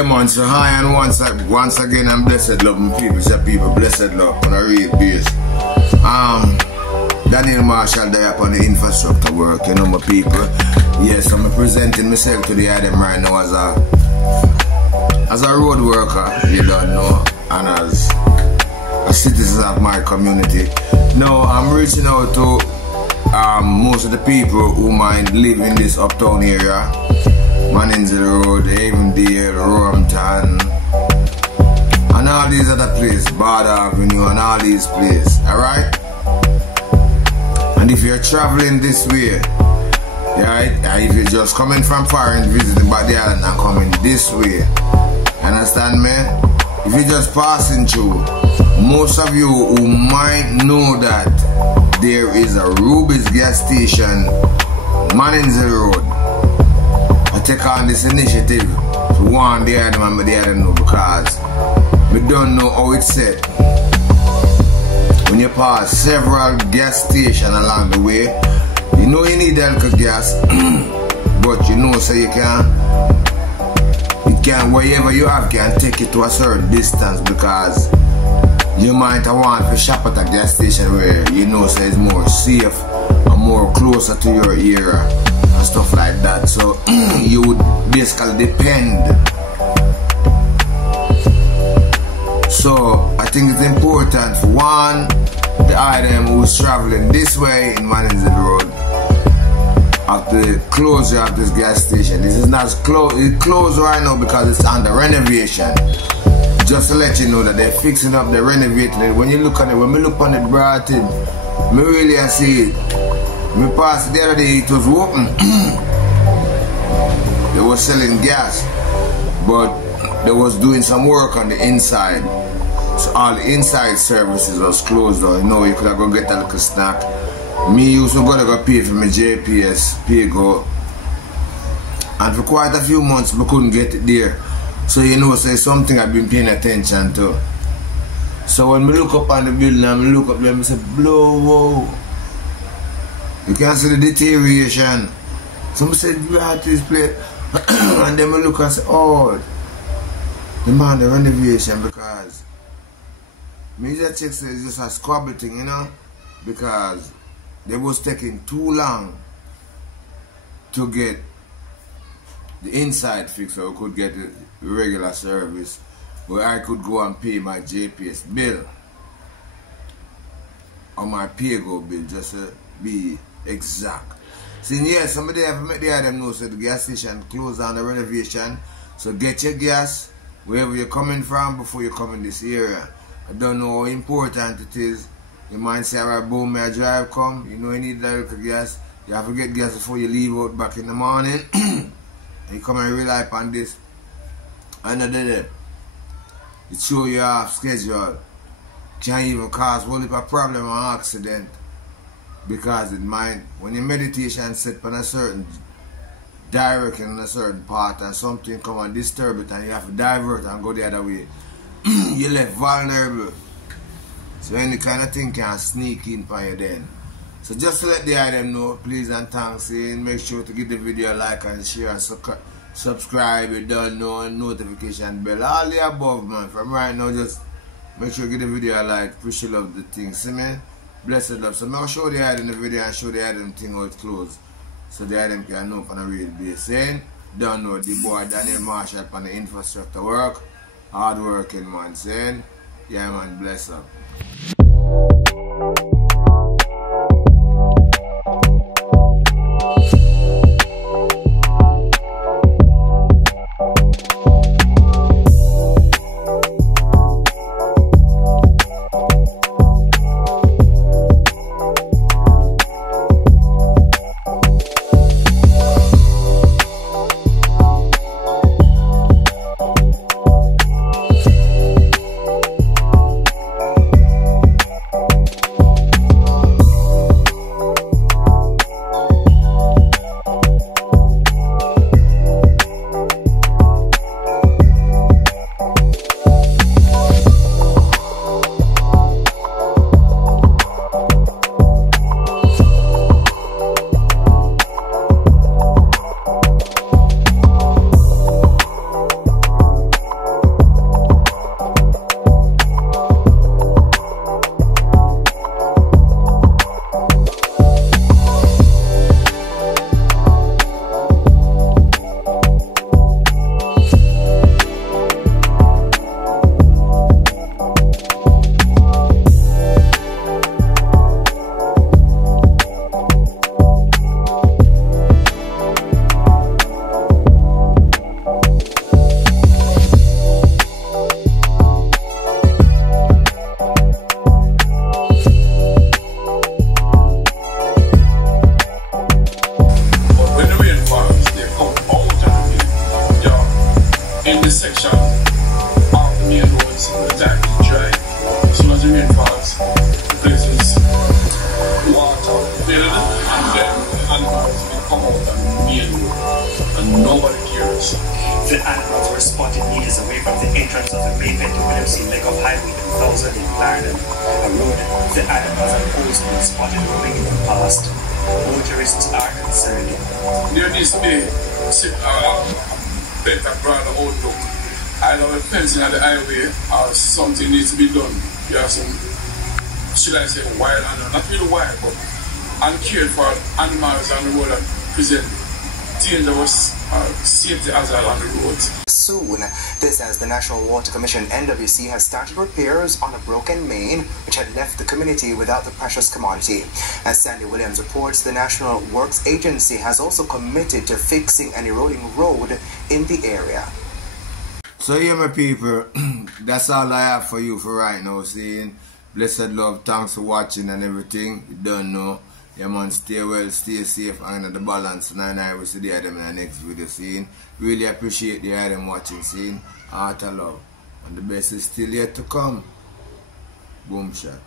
Yeah man, so hi and once again I'm blessed love my people, say people blessed love on a real base. Daniel Marshall there upon the infrastructure work, you know my people. Yes, I'm presenting myself to the item right now as a road worker, you don't know, and as a citizen of my community. Now I'm reaching out to most of the people who might live in this uptown area. Manningsville Road, Avondale, Roehampton, and all these other places, Bard Avenue and all these places, alright? And if you're traveling this way, right, if you're just coming from far and visiting back the island and coming this way, understand me? If you're just passing through, most of you who might know that there is a Rubis GasStation, Manningsville Road. I take on this initiative to warn the item and the other know, because we don't know how it's set. When you pass several gas stations along the way, you know you need alcohol gas, but you know so you can wherever you have can take it to a certain distance, because you might want to shop at a gas station where you know so it's more safe and more closer to your area and stuff like that. So you would basically depend. So I think it's important for one, the item who's traveling this way in Manningsville Road, at the closure of this gas station. This is not closed. It's closed right now because it's under renovation. Just to let you know that they're fixing up, they're renovating it. When you look on it, when we look on it brought in, me really I see it. Me passed the other day, it was open. They were selling gas, but they was doing some work on the inside. So all the inside services was closed down. You know, you could have go get a little snack. Me used to go pay for my JPS, pay go. And for quite a few months, I couldn't get it there. So you know, so it's something I've been paying attention to. So when I look up on the building and I look up there, I say, blow. You can see the deterioration. Some said, what is this place? And then I look and say, oh, the man, the renovation, because music check says it's just a squabble thing, you know, because they was taking too long to get the inside fixed, so we could get the regular service where I could go and pay my JPS bill or my pay-go bill, just to be exact. Saying yes, somebody have to make the item know so the gas station closed on the renovation. So get your gas wherever you're coming from before you come in this area. I don't know how important it is. You might say, alright, boom, may I drive come? You know you need that little gas. You have to get gas before you leave out back in the morning. And you come and rely upon this. Another day, it show you off schedule. Can even cause a whole heap of problem or accident. Because it might, when your meditation set on a certain direction in a certain part and something come and disturb it and you have to divert and go the other way, you're left vulnerable. So any kind of thing can sneak in for you then. So just to let the item know, please and thanks, and make sure to give the video a like and share and subscribe if you don't know, and notification bell, all the above, man. From right now, just make sure you give the video a like, push you love the thing, see me? Blessed love. So I'll show the item in the video and show the item thing how it's closed, so the item can know on a real base. Saying, don't know the boy Daniel Marshall on the infrastructure work, hard working man. Saying, yeah man, bless up. section of the main roads for the time to dry. As soon as the rain falls, the place is water filled, and then the animals will come out on the main road, and nobody cares. The animals were spotted meters away from the entrance of the Mayfair to Williamson Lake of Highway 2000 in Clarendon, a road the animals have also been spotted roaming in the past. Motorists are concerned. There needs to be better broader outlook. Either a fencing at the highway or something needs to be done. There are some, should I say, wild animals, not really wild, but uncared for animals on the road that present dangerous safety hazard on the roads. Soon, this as the National Water Commission NWC has started repairs on a broken main which had left the community without the precious commodity. As Sandy Williams reports, the National Works Agency has also committed to fixing an eroding road in the area. So yeah, my people, that's all I have for you for right now. Saying blessed love, thanks for watching and everything. You don't know. Yeah man, stay well, stay safe, and at the balance. And I will see them in the next video. Seeing really appreciate the them watching. Seeing heart of love, and the best is still yet to come. Boom shot.